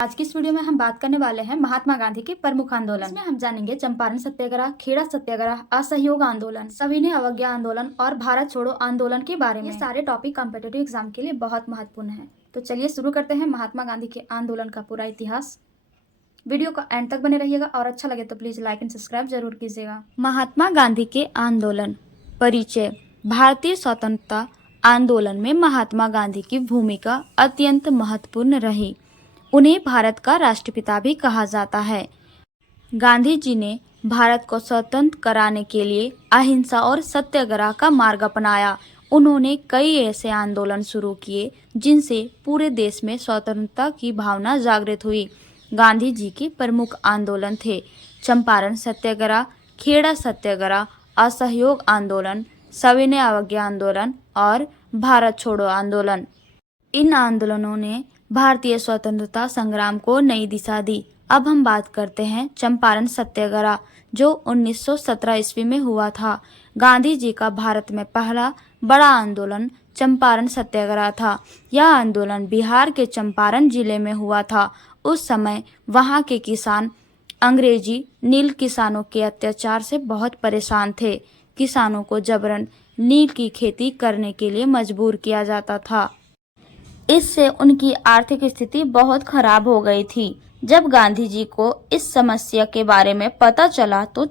आज की इस वीडियो में हम बात करने वाले हैं महात्मा गांधी के प्रमुख आंदोलन। इसमें हम जानेंगे चंपारण सत्याग्रह, खेड़ा सत्याग्रह, असहयोग आंदोलन, सविनय अवज्ञा आंदोलन और भारत छोड़ो आंदोलन के बारे में। ये सारे टॉपिक कॉम्पिटिटिव एग्जाम के लिए बहुत महत्वपूर्ण है। तो चलिए शुरू करते हैं महात्मा गांधी के आंदोलन का पूरा इतिहास। वीडियो का एंड तक बने रहिएगा और अच्छा लगे तो प्लीज लाइक एंड सब्सक्राइब जरूर कीजिएगा। महात्मा गांधी के आंदोलन। परिचय। भारतीय स्वतंत्रता आंदोलन में महात्मा गांधी की भूमिका अत्यंत महत्वपूर्ण रही। उन्हें भारत का राष्ट्रपिता भी कहा जाता है। गांधी जी ने भारत को स्वतंत्र कराने के लिए अहिंसा और सत्याग्रह का मार्ग अपनाया। उन्होंने कई ऐसे आंदोलन शुरू किए जिनसे पूरे देश में स्वतंत्रता की भावना जागृत हुई। गांधी जी के प्रमुख आंदोलन थे चंपारण सत्याग्रह, खेड़ा सत्याग्रह, असहयोग आंदोलन, सविनय अवज्ञा आंदोलन और भारत छोड़ो आंदोलन। इन आंदोलनों ने भारतीय स्वतंत्रता संग्राम को नई दिशा दी। अब हम बात करते हैं चंपारण सत्याग्रह, जो 1917 ईस्वी में हुआ था। गांधी जी का भारत में पहला बड़ा आंदोलन चंपारण सत्याग्रह था। यह आंदोलन बिहार के चंपारण जिले में हुआ था। उस समय वहां के किसान अंग्रेजी नील किसानों के अत्याचार से बहुत परेशान थे। किसानों को जबरन नील की खेती करने के लिए मजबूर किया जाता था। इससे उनकी आर्थिक स्थिति बहुत खराब हो गई थी। जब गांधी जी को इस समस्या के बारे में पता चला तो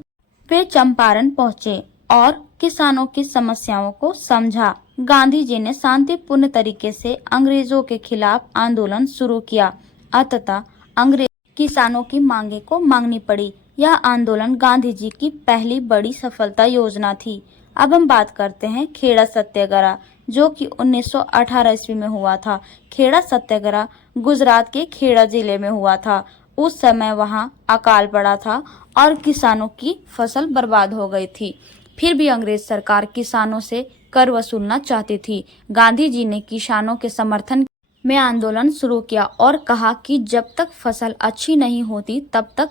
वे चंपारण पहुंचे और किसानों की समस्याओं को समझा। गांधी जी ने शांतिपूर्ण तरीके से अंग्रेजों के खिलाफ आंदोलन शुरू किया। अंततः अंग्रेज किसानों की मांगे को मांगनी पड़ी। यह आंदोलन गांधी जी की पहली बड़ी सफलता योजना थी। अब हम बात करते हैं खेड़ा सत्याग्रह, जो कि 1918 ईस्वी में हुआ था। खेड़ा सत्याग्रह गुजरात के खेड़ा जिले में हुआ था। उस समय वहां अकाल पड़ा था और किसानों की फसल बर्बाद हो गई थी। फिर भी अंग्रेज सरकार किसानों से कर वसूलना चाहती थी। गांधी जी ने किसानों के समर्थन में आंदोलन शुरू किया और कहा कि जब तक फसल अच्छी नहीं होती तब तक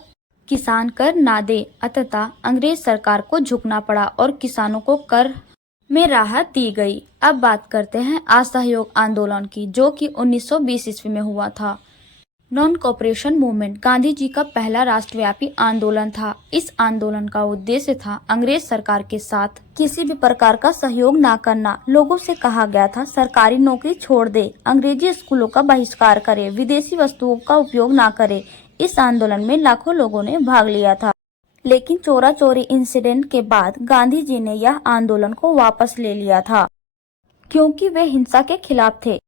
किसान कर ना दे। अंततः अंग्रेज सरकार को झुकना पड़ा और किसानों को कर में राहत दी गई। अब बात करते हैं असहयोग आंदोलन की, जो कि 1920 ईस्वी में हुआ था। Non cooperation movement Gandhi ji का पहला राष्ट्रव्यापी आंदोलन था। इस आंदोलन का उद्देश्य था अंग्रेज सरकार के साथ किसी भी प्रकार का सहयोग न करना। लोगों से कहा गया था सरकारी नौकरी छोड़ दे, अंग्रेजी स्कूलों का बहिष्कार करे, विदेशी वस्तुओं का उपयोग न करे। इस आंदोलन में लाखों लोगों ने भाग लिया था, लेकिन चोरा चोरी इंसिडेंट के बाद गांधी जी ने यह आंदोलन को वापस ले लिया था, क्योंकि वे हिंसा के खिलाफ थे।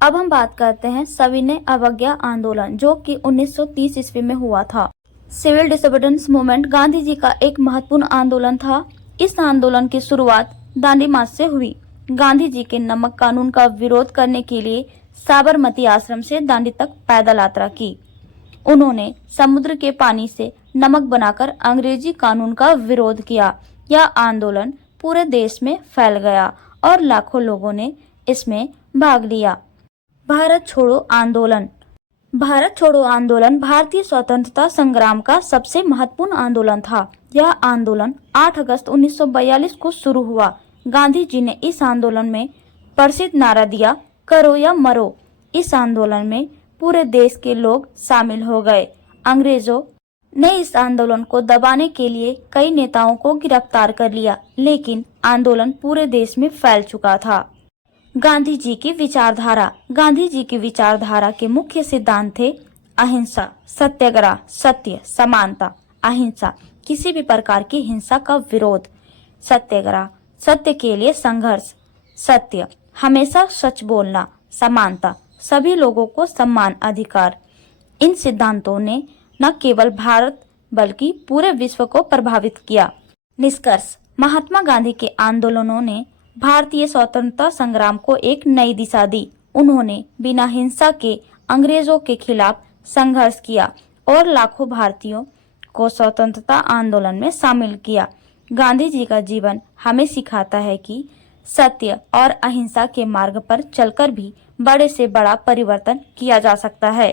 अब हम बात करते हैं सविनय अवज्ञा आंदोलन, जो कि 1930 ईस्वी में हुआ था। Civil disobedience movement Gandhi ji का एक महत्वपूर्ण आंदोलन था। इस आंदोलन की शुरुआत दांडी मार्च से हुई। गांधी जी के नमक कानून का विरोध करने के लिए साबरमती आश्रम से दांडी तक पैदल यात्रा की। उन्होंने समुद्र के पानी से नमक बनाकर अंग्रेजी कानून का विरोध किया। यह आंदोलन पूरे देश में फैल गया और लाखों लोगों ने इसमें भाग लिया। भारत छोड़ो आंदोलन। भारत छोड़ो आंदोलन भारतीय स्वतंत्रता संग्राम का सबसे महत्वपूर्ण आंदोलन था। यह आंदोलन 8 अगस्त 1942 को शुरू हुआ। गांधी जी ने इस आंदोलन में प्रसिद्ध नारा दिया, करो या मरो। इस आंदोलन में पूरे देश के लोग शामिल हो गए। अंग्रेजों ने इस आंदोलन को दबाने के लिए कई नेताओं को गिरफ्तार कर लिया, लेकिन आंदोलन पूरे देश में फैल चुका था। गांधी जी की विचारधारा। गांधी जी की विचारधारा के मुख्य सिद्धांत थे अहिंसा, सत्याग्रह, सत्य, समानता। अहिंसा, किसी भी प्रकार की हिंसा का विरोध। सत्याग्रह, सत्य के लिए संघर्ष। सत्य, हमेशा सच बोलना। समानता, सभी लोगों को समान अधिकार। इन सिद्धांतों ने न केवल भारत बल्कि पूरे विश्व को प्रभावित किया। निष्कर्ष, महात्मा गांधी के आंदोलनों ने भारतीय स्वतंत्रता संग्राम को एक नई दिशा दी। उन्होंने बिना हिंसा के अंग्रेजों के खिलाफ संघर्ष किया और लाखों भारतीयों को स्वतंत्रता आंदोलन में शामिल किया। गांधी जी का जीवन हमें सिखाता है कि सत्य और अहिंसा के मार्ग पर चलकर भी बड़े से बड़ा परिवर्तन किया जा सकता है।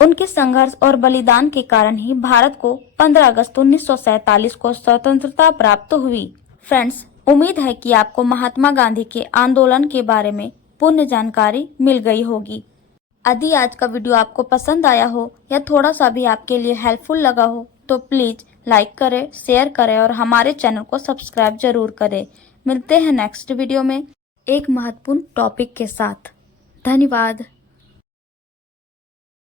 उनके संघर्ष और बलिदान के कारण ही भारत को 15 अगस्त 1947 को स्वतंत्रता प्राप्त हुई। फ्रेंड्स, उम्मीद है कि आपको महात्मा गांधी के आंदोलन के बारे में पूर्ण जानकारी मिल गई होगी। यदि आज का वीडियो आपको पसंद आया हो या थोड़ा सा भी आपके लिए हेल्पफुल लगा हो तो प्लीज़ लाइक करें, शेयर करें और हमारे चैनल को सब्सक्राइब जरूर करें। मिलते हैं नेक्स्ट वीडियो में एक महत्वपूर्ण टॉपिक के साथ। धन्यवाद।